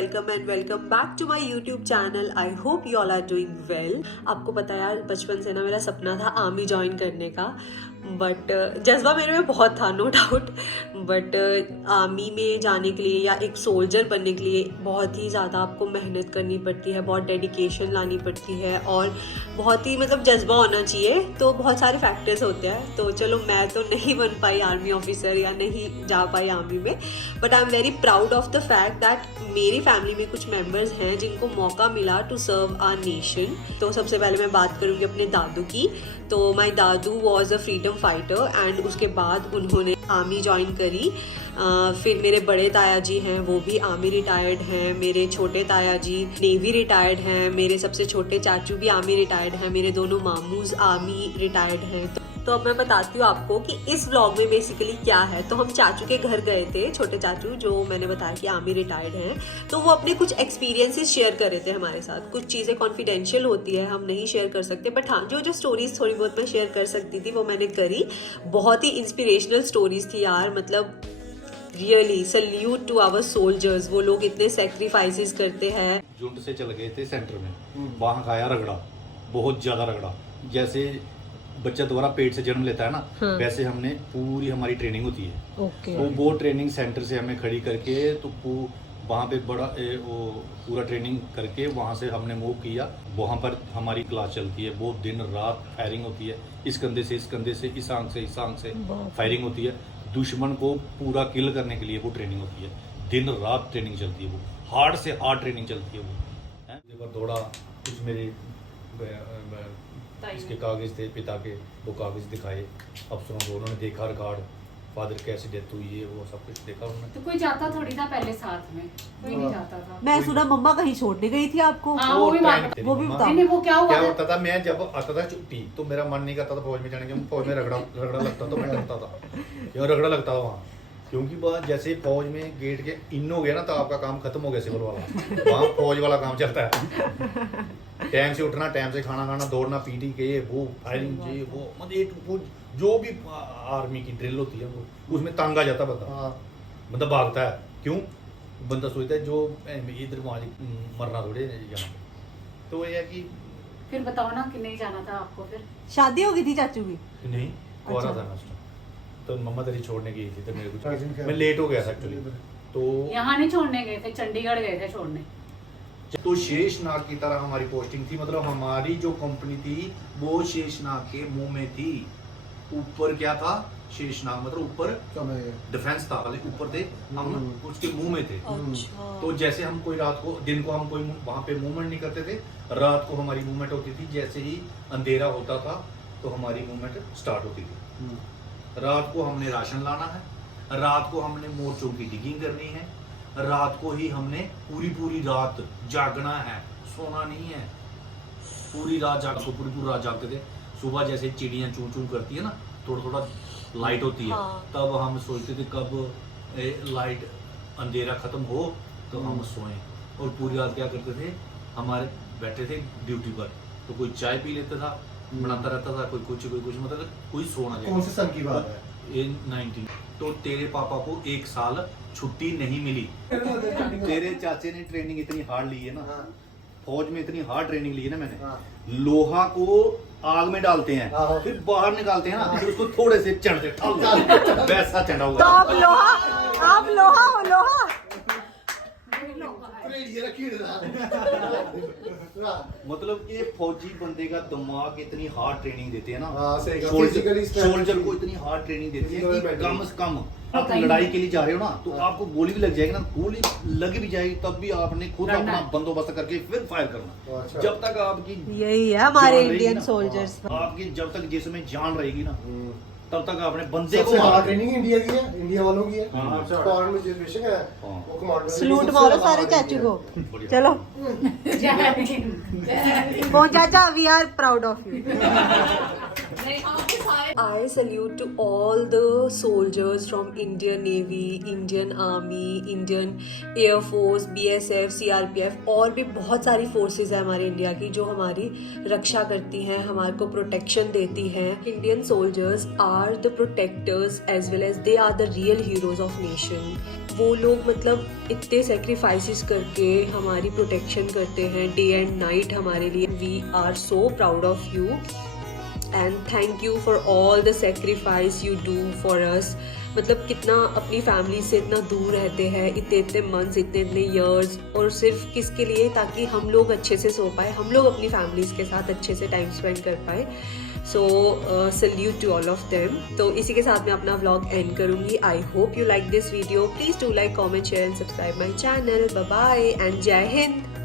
Welcome and welcome back to my YouTube channel. I hope you all are doing well. आपको पता है यार, बचपन से ना मेरा सपना था आर्मी ज्वाइन करने का, बट जज्बा मेरे में बहुत था, नो डाउट। बट आर्मी में जाने के लिए या एक सोल्जर बनने के लिए बहुत ही ज़्यादा आपको मेहनत करनी पड़ती है, बहुत डेडिकेशन लानी पड़ती है और बहुत ही मतलब जज्बा होना चाहिए। तो बहुत सारे फैक्टर्स होते हैं। तो चलो, मैं तो नहीं बन पाई आर्मी ऑफिसर या नहीं जा पाई आर्मी में, but I am very proud of the fact that मेरी फैमिली में कुछ मेंबर्स हैं जिनको मौका मिला टू सर्व आवर नेशन। तो सबसे पहले मैं बात करूँगी अपने दादू की। तो माई दादू was a freedom fighter and उसके बाद उन्होंने आर्मी ज्वाइन करी। फिर मेरे बड़े ताया जी हैं, वो भी आर्मी रिटायर्ड हैं। मेरे छोटे ताया जी नेवी रिटायर्ड हैं। मेरे सबसे छोटे चाचू भी आर्मी रिटायर्ड हैं। मेरे दोनों मामूज आर्मी रिटायर्ड हैं। तो अब मैं बताती हूँ आपको कि इस व्लॉग में बेसिकली क्या है। तो हम चाचू के घर गए थे, छोटे चाचू जो मैंने बताया कि आर्मी रिटायर्ड हैं। तो वो अपने कुछ एक्सपीरियंसेस शेयर कर रहे थे हमारे साथ। कुछ चीज़ें कॉन्फिडेंशियल होती है, हम नहीं शेयर कर सकते, बट हाँ, जो जो स्टोरीज थोड़ी बहुत मैं शेयर कर सकती थी वो मैंने करी। बहुत ही इंस्पिरेशनल स्टोरीज थी यार, मतलब really salute to our soldiers. वो लोग इतने सेक्रीफाइसेस करते हैं। झुंड से चल गए थे सेंटर में, वहाँ खाया रगड़ा, बहुत ज्यादा रगड़ा। जैसे बच्चा दोबारा पेट से जन्म लेता है ना, हाँ। वैसे हमने पूरी हमारी ट्रेनिंग होती है। ओके। तो वो ट्रेनिंग सेंटर से हमें खड़ी करके तो वहाँ पे बड़ा वो पूरा ट्रेनिंग करके वहाँ से हमने मूव किया। वहाँ पर हमारी क्लास चलती है, वो दिन रात फायरिंग होती है। इस कंधे से इस कंधे से, इस आंख से इस आंख से फायरिंग होती है। दुश्मन को पूरा किल करने के लिए वो ट्रेनिंग होती है। दिन रात ट्रेनिंग चलती है, वो हार्ड से हार्ड ट्रेनिंग चलती है वो। एक बार दौड़ा, कुछ मेरे इसके कागज थे पिता के, वो कागज दिखाए अफसरों को। उन्होंने देखा रिकॉर्ड, फादर कैसे डेथ हुई है, वो सब कुछ देखा उन्होंने। तो कोई जाता थोड़ी था पहले साथ में, कोई नहीं जाता था। मैं सुना मम्मा कहीं छोड़ने गई थी आपको। वो भी वो भी बताओ। नहीं, वो क्या हुआ क्या होता था, मैं जब आता था छुट्टी तो मेरा मन नहीं करता था फौज में जाने के। फौज में रगड़ा लगता तो मैं डरता था, क्यों रगड़ा लगता था वहाँ। क्योंकि वह जैसे फौज में गेट के इन हो गया ना, तो आपका काम खत्म हो गया सिविल वाला। वहाँ फौज वाला काम चलता है। टाइम से उठना, टाइम से खाना खाना, दौड़ना, पीटी के वो फायरिंग ये वो, मतलब वो जो भी आर्मी की ड्रिल होती है वो, उसमें तंग आ जाता बंदा। बंदा भागता है, क्यों? बंदा सोचता है जो इधर मरना थोड़े यहाँ पे। तो ये है कि फिर बताओ ना कि नहीं जाना था आपको। फिर शादी हो गई थी चाचू की? नहीं, कोरा था ना उस टाइम। तो मम्मा तेरी छोड़ने गई थी, तो मेरे को मैं लेट हो गया था एक्चुअली। तो यहाँ नहीं छोड़ने गए थे, चंडीगढ़ गए थे छोड़ने। तो शेषनाग की तरह हमारी पोस्टिंग थी। मतलब हमारी जो कंपनी थी वो शेषनाग के मुंह में थी। ऊपर क्या था? शेषनाग, मतलब ऊपर डिफेंस था, ऊपर थे हम, उसके मुंह में थे। तो जैसे हम कोई रात को, दिन को हम कोई वहां पे मूवमेंट नहीं करते थे, रात को हमारी मूवमेंट होती थी। जैसे ही अंधेरा होता था तो हमारी मूवमेंट स्टार्ट होती थी। रात को हमने राशन लाना है, रात को हमने मोर्चों की डिगिंग करनी है, रात को ही हमने पूरी रात जागना है, सोना नहीं है। पूरी रात पूरी रात जागते थे। सुबह जैसे चिड़ियां चूं चूं करती है ना, थोड़ा लाइट होती है, तब हम सोचते थे कब लाइट अंधेरा खत्म हो तो हम सोएं। और पूरी रात क्या करते थे, हमारे बैठे थे ड्यूटी पर, तो कोई चाय पी लेता था, बनाता रहता था, कोई कुछ, मतलब कोई सोना जाए। कौन से सन की बात है? 19। तो तेरे पापा को 1 साल छुट्टी नहीं मिली। तेरे चाचे ने ट्रेनिंग इतनी हार्ड ली है ना, फौज में इतनी हार्ड ट्रेनिंग ली है ना मैंने। लोहा को आग में डालते हैं, फिर बाहर निकालते हैं ना, फिर उसको थोड़े से चढ़ते वैसा चढ़ा हुआ। तो आप लोहा हो, लोहा। मतलब कि फौजी बंदे का दिमाग इतनी हार्ड ट्रेनिंग देते हैं ना, फिजिकली सोल्जर को इतनी हार्ड ट्रेनिंग देती है कि कम से कम आप लड़ाई के लिए जा रहे हो ना, तो आपको गोली भी लग जाएगी ना, गोली लग भी जाएगी तब भी आपने खुद अपना बंदोबस्त करके फिर फायर करना। जब तक आपकी यही है हमारे इंडियन सोल्जर्स। आपकी जब तक जिसमें जान रहेगी ना, तब तक आपने बंदे को मारा। ट्रेनिंग इंडिया की है, इंडिया वालों की है। फॉरेन में बेशक है, वो कमांडर। सलूट मारो सारे चाचू को। चलो पहुंच चाचा, we are proud of you. I salute to all the soldiers from Indian Navy, Indian Army, Indian Air Force, BSF, CRPF और भी बहुत सारी फोर्सेस है हमारे इंडिया की जो हमारी रक्षा करती हैं, हमारे को प्रोटेक्शन देती हैं. Indian soldiers are the protectors as well as they are the real heroes of nation. वो लोग मतलब इतने सेक्रीफाइसेस करके हमारी प्रोटेक्शन करते हैं डे एंड नाइट हमारे लिए. We are so proud of you and thank you for all the sacrifice you do for us. मतलब कितना अपनी फैमिली से इतना दूर रहते हैं इतने इतने मंथ्स, इतने इतने ईयर्स, और सिर्फ किसके लिए, ताकि हम लोग अच्छे से सो पाए, हम लोग अपनी फैमिलीज के साथ अच्छे से टाइम स्पेंड कर पाए. So salute to all of them. तो इसी के साथ मैं अपना व्लॉग एंड करूँगी. I hope you like this video. Please do like, comment, share and subscribe my channel. Bye bye and जय हिंद.